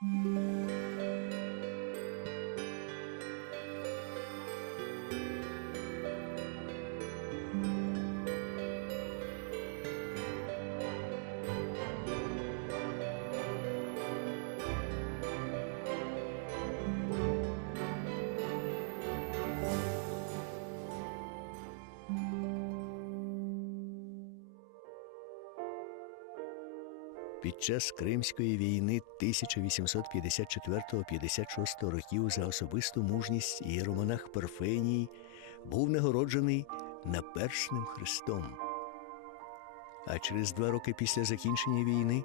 Música Під час Кримської війни 1854-56 років за особисту мужність ієромонах Парфеній був нагороджений наперсним хрестом. А через два роки після закінчення війни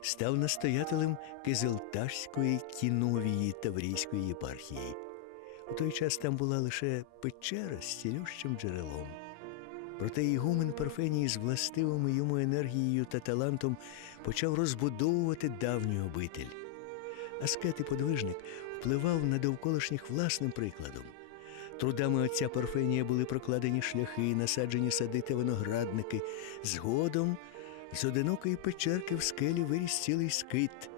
став настоятелем Кизилташської кіновії Таврійської єпархії. У той час там була лише печера з цілющим джерелом. Проте ігумен Парфеній з властивими йому енергією та талантом почав розбудовувати давню обитель. Аскет і подвижник впливав на довколишніх власним прикладом. Трудами отця Парфенія були прокладені шляхи, насаджені сади та виноградники. Згодом з одинокої печерки в скелі виріс цілий скит.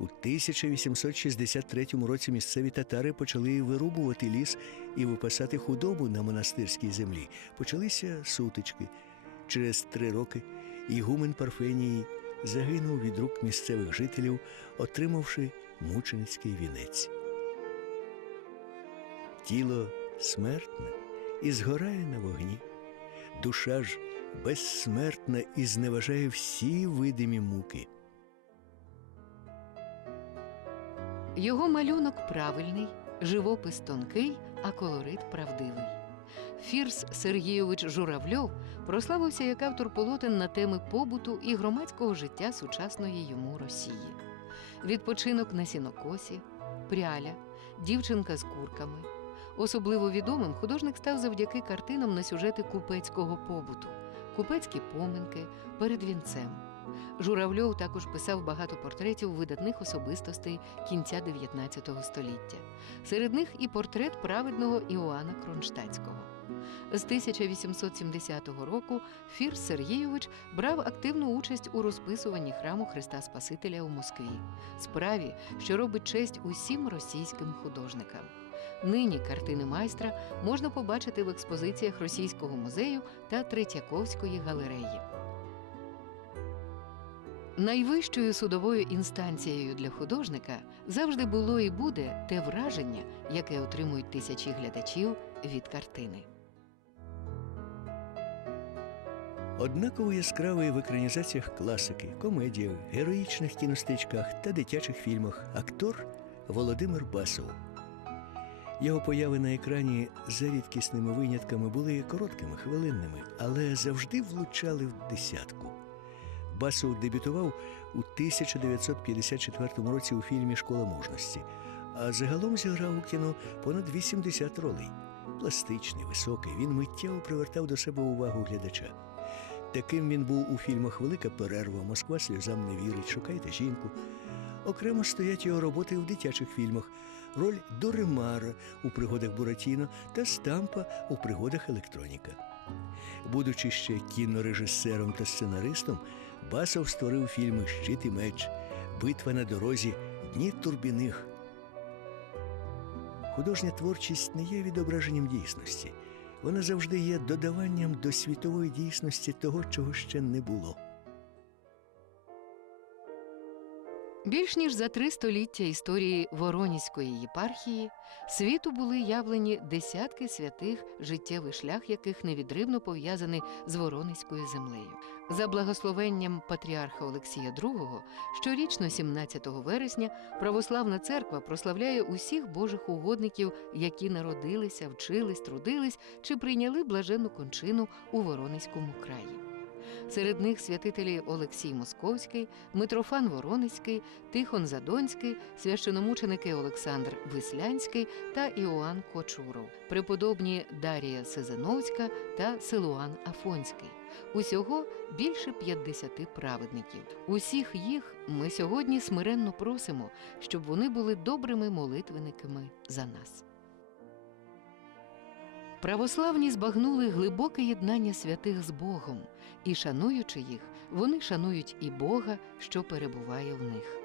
У 1863 році місцеві татари почали вирубувати ліс і випасати худобу на монастирській землі. Почалися сутички. Через три роки ігумен Парфенії загинув від рук місцевих жителів, отримавши мученицький вінець. Тіло смертне і згорає на вогні. Душа ж безсмертна і зневажає всі видимі муки. Його малюнок правильний, живопис тонкий, а колорит правдивий. Фірс Сергійович Журавльов прославився як автор полотен на теми побуту і громадського життя сучасної йому Росії. Відпочинок на сінокосі, пряля, дівчинка з курками. Особливо відомим художник став завдяки картинам на сюжети купецького побуту, купецькі поминки перед вінцем. Журавльов також писав багато портретів видатних особистостей кінця 19 століття. Серед них і портрет праведного Іоанна Кронштадтського. З 1870 року Фірс Сергійович брав активну участь у розписуванні храму Христа Спасителя у Москві, справі, що робить честь усім російським художникам. Нині картини майстра можна побачити в експозиціях Російського музею та Третьяковської галереї. Найвищою судовою інстанцією для художника завжди було і буде те враження, яке отримують тисячі глядачів від картини. Однаково яскравий в екранізаціях класики, комедіях, героїчних кіностичках та дитячих фільмах актор Володимир Басов. Його появи на екрані за рідкісними винятками були короткими, хвилинними, але завжди влучали в десятку. Басов дебютував у 1954 році у фільмі Школа мужності, а загалом зіграв у кіно понад 80 ролей. Пластичний, високий, він миттєво привертав до себе увагу глядача. Таким він був у фільмах Велика перерва, Москва сльозам не вірить, шукайте жінку. Окремо стоять його роботи в дитячих фільмах, роль Доремара у пригодах Буратіно та Стампа у пригодах електроніка. Будучи ще кінорежисером та сценаристом, Басов створив фільми Щит і меч, Битва на дорозі, Дні турбіних. Художня творчість не є відображенням дійсності. Вона завжди є додаванням до світової дійсності того, чого ще не було. Більш ніж за три століття історії Воронізької єпархії світу були явлені десятки святих, життєвий шлях яких невідривно пов'язаний з Воронезькою землею. За благословенням патріарха Олексія II, щорічно, 17 вересня, православна церква прославляє усіх божих угодників, які народилися, вчились, трудились чи прийняли блаженну кончину у Воронезькому краї. Серед них святителі Олексій Московський, Митрофан Воронецький, Тихон Задонський, священомученики Олександр Вислянський та Іоанн Кочуров, преподобні Дарія Сезеновська та Силуан Афонський. Усього більше 50 праведників. Усіх їх ми сьогодні смиренно просимо, щоб вони були добрими молитвенниками за нас. Православні збагнули глибоке єднання святих з Богом, і, шануючи їх, вони шанують і Бога, що перебуває в них.